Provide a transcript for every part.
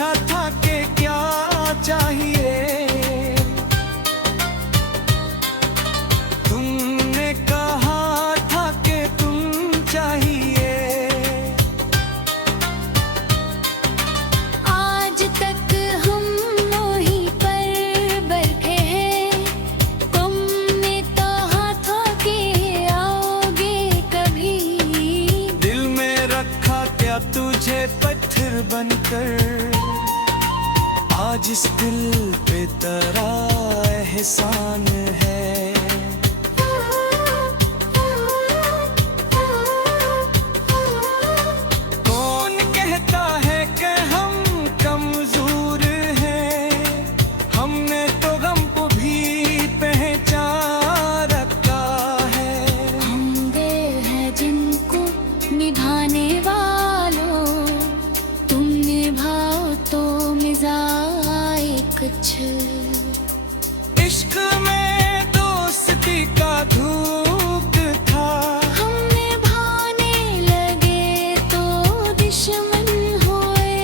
पूछा था कि क्या चाहिए, तुमने कहा था कि तुम चाहिए। आज तक हम वहीं पर बैठे हैं, तुमने कहा था कि आओगे कभी। दिल में रखा क्या तुझे पत्थर बनकर, आज इस दिल पे तेरा एहसान है। कौन कहता है कि हम कमजोर हैं, हमने तो गम को भी पहचान रखा है। हम दिल है जिनको निभाने वालों, तुम निभाओ तो मिजाए कुछ। इश्क में दोस्ती का धूप था, हम निभाने लगे तो दुश्मन हुए।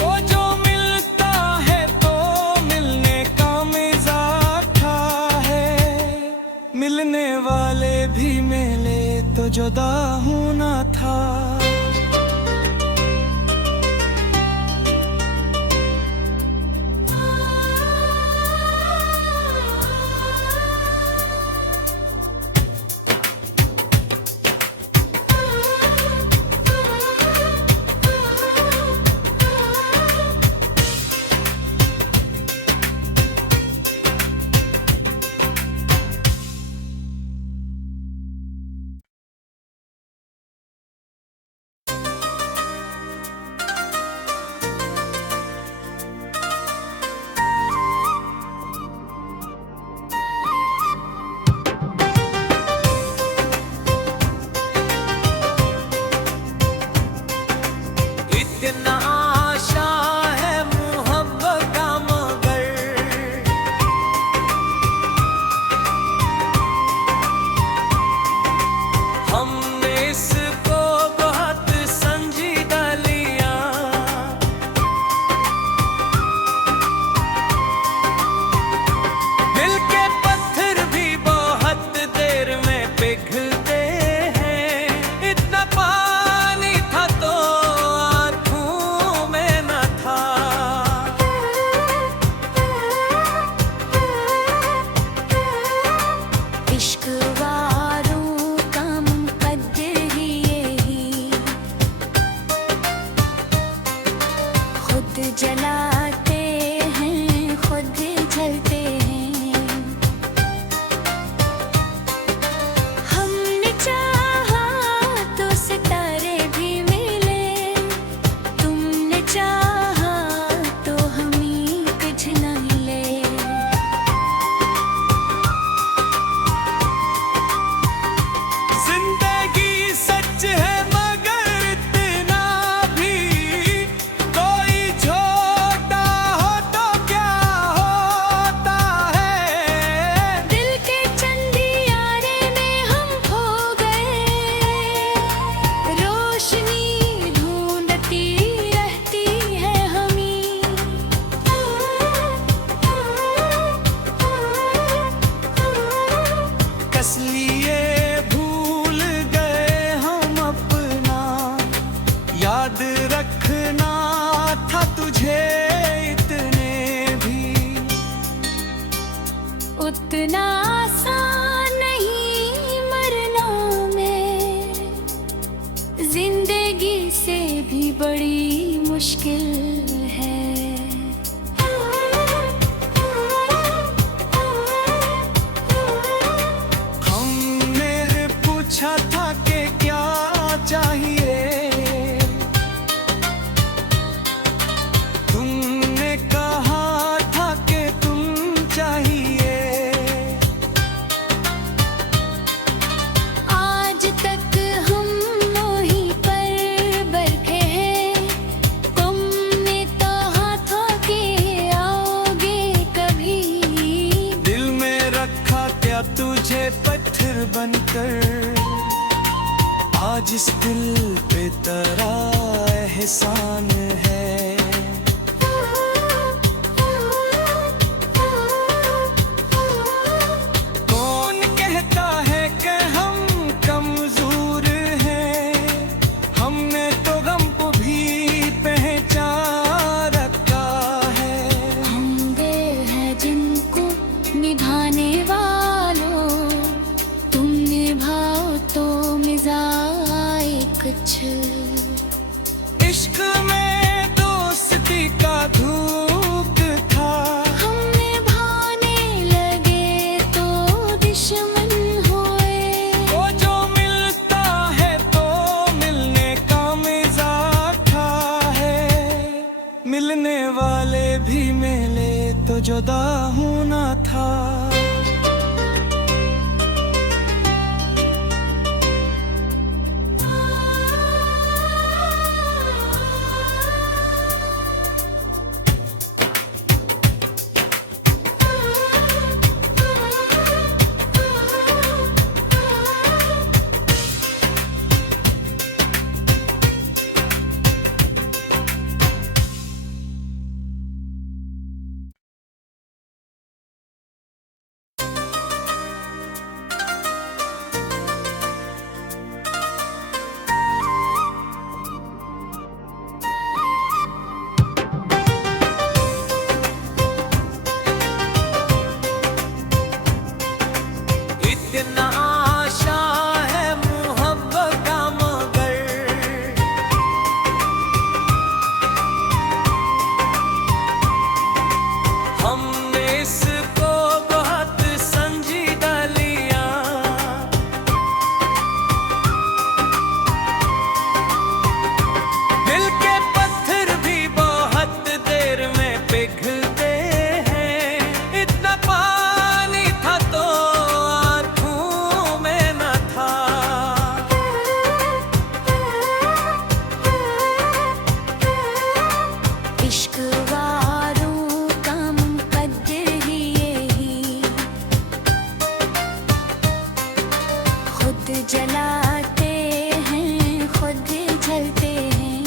वो जो मिलता है तो मिलने का मिजाज था है, मिलने वाले भी मिले तो जुदा होना था। इतना आशा है मोहब्बत का मगर, हमने इसको बहुत संजीदा लिया। दिल के पत्थर भी बहुत देर में पिघलते हैं, इतना पानी था तो आँखों में न था। इश्क वारों का मुकद्दर ही यही, खुद जलाते हैं खुद जलते हैं। हमने चाहा तो सितारे भी मिले, तुमने चाहा तो हम ही कुछ न मिले। जिंदगी सच है मगर इतना भी, कोई छोटा हो तो क्या होता है। दिल के चंदियारे में हम खो गए, रोशनी ढूंढती रहती है हमी। कस लिए भूल गए हम अपना, याद रखना था तुझे इतने भी। उतना आसान नहीं मरना में, जिंदगी से भी बड़ी मुश्किल है। हमने पूछा था कि क्या चाहिए, तुमने कहा था कि तुम चाहिए। आज तक हम वहीं पर बैठे हैं, तुमने कहा था कि आओगे कभी। दिल में रखा क्या तुझे पत्थर बनकर, आज इस दिल पे तेरा एहसान है। मिलने वाले भी मिले तो जुदा होना था। इतना आशा है मोहब्बत का मगर हमने इसको बहुत संजीदा लिया। दिल के पत्थर भी बहुत देर में पिघलते हैं। इतना पानी था तो आँखों में न था। इश्क वारों का मुकद्दर ही यही, खुद जलाते हैं खुद जलते हैं।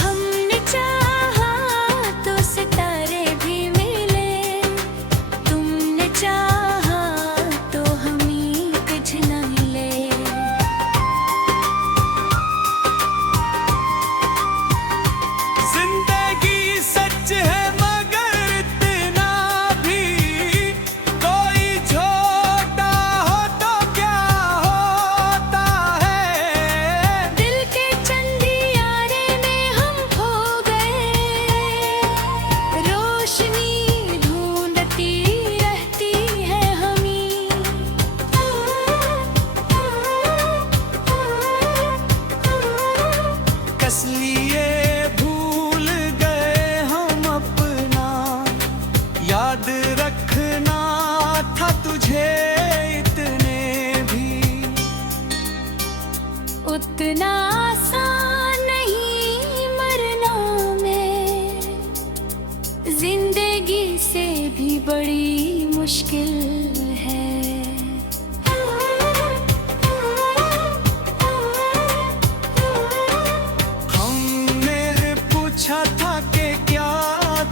हमने चाहा तो सितारे भी मिले, तुमने चाहा तो हम ही कुछ न मिले। जिंदगी सच है मगर इतना भी कोई छोटा हो तो क्या होता है। दिल के चंदियारे में हम खो गए, रोशनी ढूंढती रहती है हमें। कस लिए भूल गए हम अपना, याद रखना था तुझे इतने भी। उतना आसान नहीं मरना में, जिंदगी से भी बड़ी मुश्किल है। हमने पूछा था कि क्या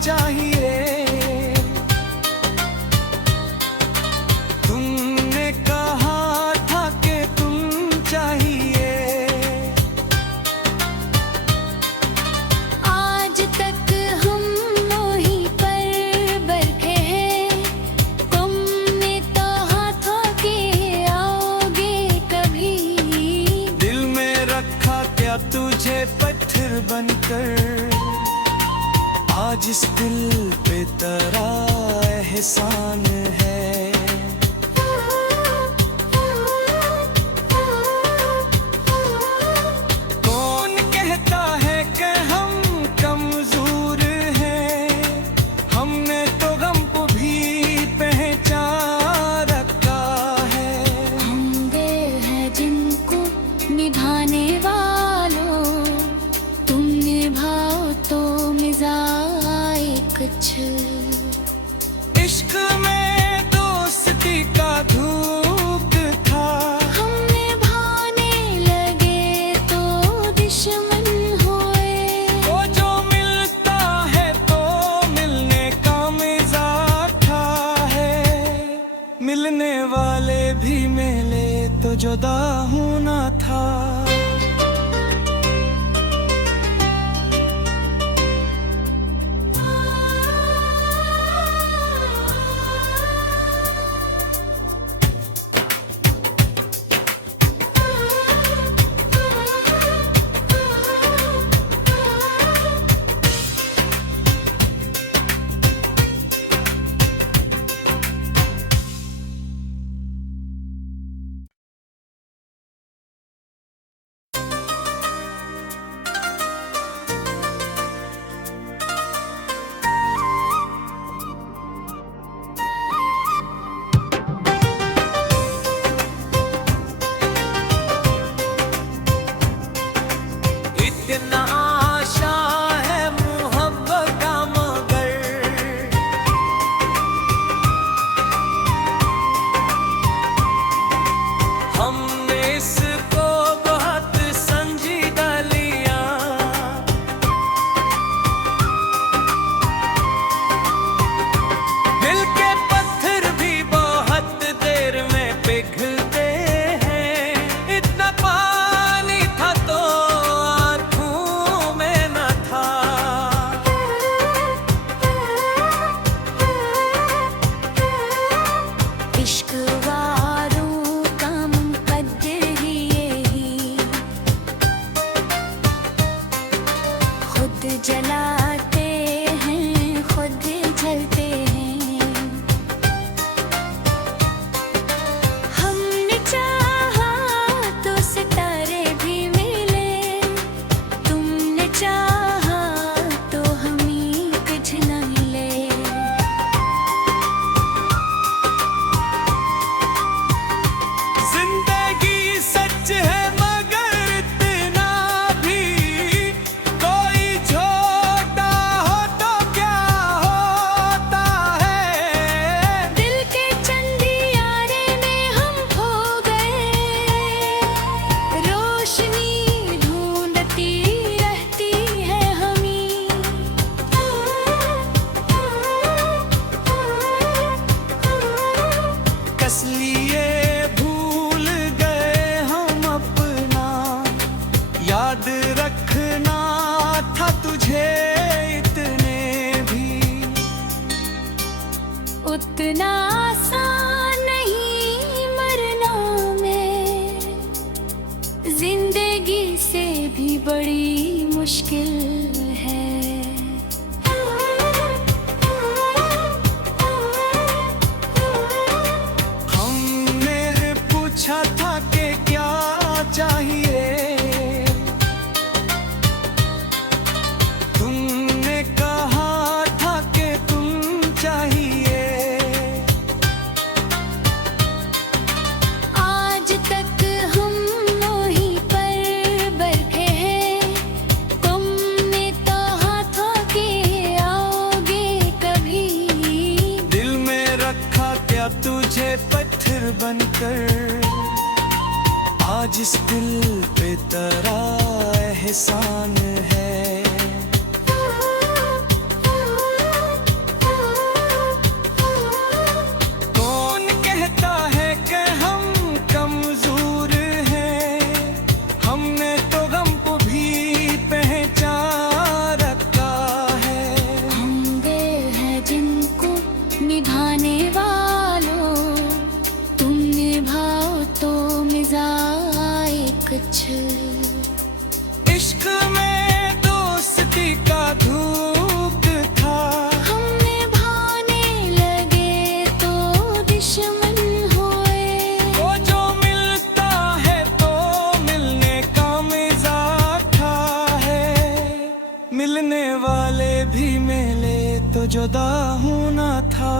चाहिए, तुमने कहा था कि तुम चाहिए। आज तक हम वहीं पर बैठे हैं, तुमने कहा था कि आओगे कभी। दिल में रखा क्या तुझे पत्थर बनकर, आज इस दिल पे तेरा एहसान है। कौन कहता है कि हम कमजोर हैं, हमने तो गम को भी पहचान रखा है। हम दिल है जिनको निभाने वालों, तुम निभाओ तो मिजाए कुछ। इश्क में दोस्ती का धूप था, हम निभाने लगे तो दुश्मन हुए। वो जो मिलता है तो मिलने का मिजाज था है। मिलने वाले भी मिले तो जुदा होना था। खुद जलाते हैं, खुद जलते हैं। हमने चाहा तो सितारे भी मिले, तुमने चाहा तो हम ही पिघला ले। जिंदगी सच है मगर इतना भी कोई छोटा हो तो क्या होता है। दिल के चंदियारे में हम खो गए, रोशनी ढूंढती रहती है हमें। कस लिए भूल गए हम अपना, याद रखना था तुझे इतने भी। उतना आसान नहीं मरना में, जिंदगी से भी बड़ी मुश्किल है। हमने पूछा था कि क्या चाहिए, तुमने कहा था कि तुम चाहिए। आज तक हम वहीं पर बैठे हैं, तुमने कहा था कि आओगे कभी। दिल में रखा क्या तुझे पत्थर बनकर, आज इस दिल पे तेरा एहसान है। कौन कहता है कि हम कमजोर हैं, हमने तो गम को भी पहचान रखा है। हम वे हैं जिनको निभाने वालों, तुम निभाओ तो मिजाए कुछ। इश्क में दोस्ती का धूप था, हम निभाने लगे तो दुश्मन हुए। वो जो मिलता है तो मिलने का मिजाज था है। मिलने वाले भी मिले तो जुदा होना था।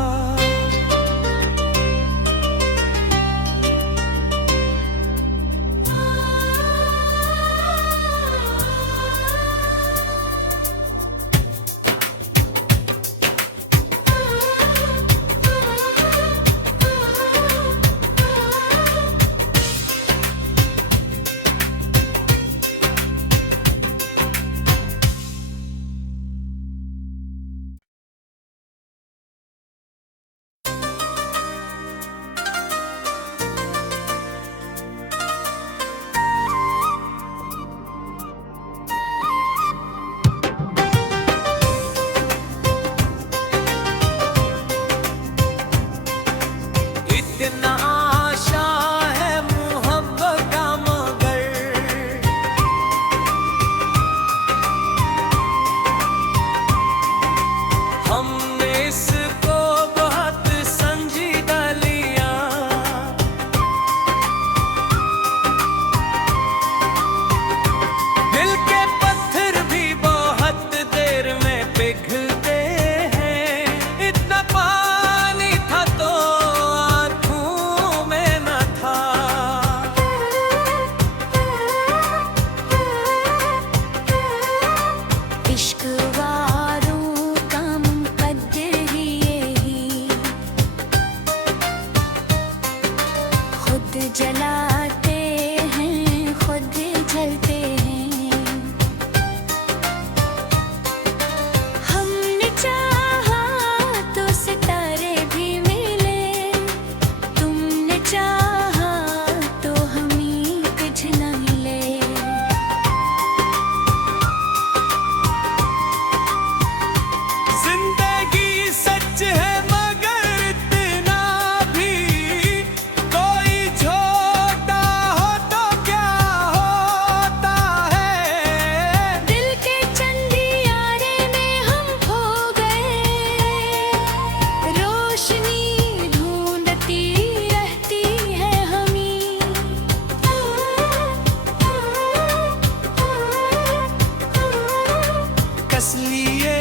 कस लिए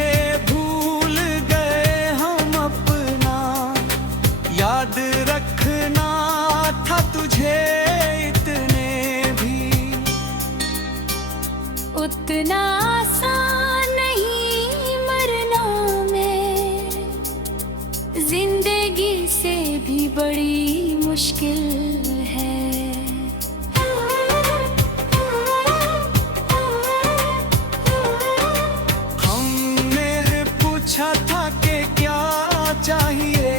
भूल गए हम अपना, याद रखना था तुझे इतने भी। उतना आसान नहीं मरना में, जिंदगी से भी बड़ी मुश्किल है। हमने पूछा था कि क्या चाहिए,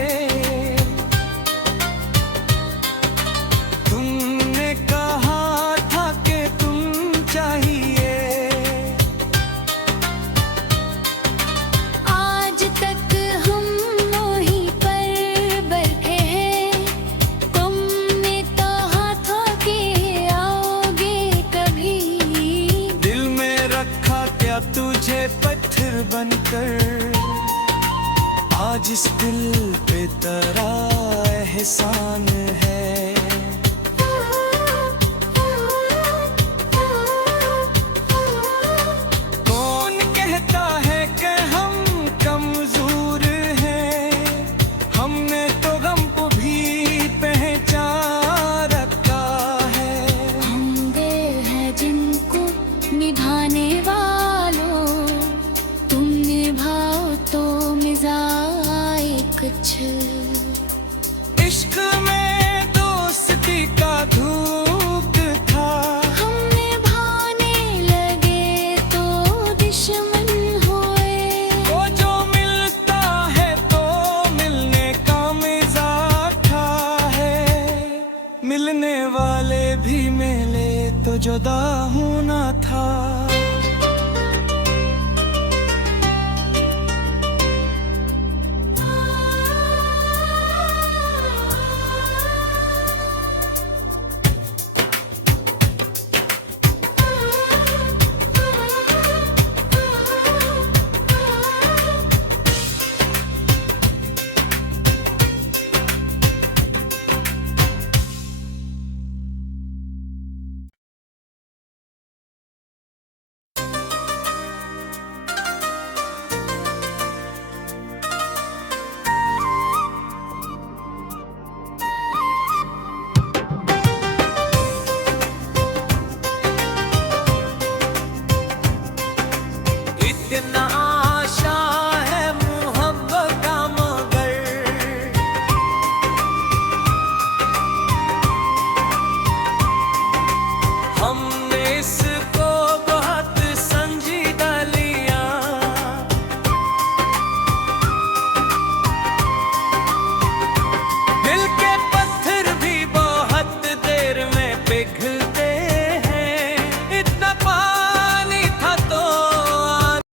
तुमने कहा था कि तुम चाहिए। आज तक हम वहीं पर बैठे हैं, तुमने कहा था कि आओगे कभी। दिल में रखा क्या तुझे पत्थर बनकर, आज इस दिल पे तेरा एहसान है। कौन कहता है कि हम कमजोर हैं, हमने तो गम को भी पहचान रखा है। हम दिल है जिनको निभाने वालों, तुम निभाओ तो मिजाए कुछ।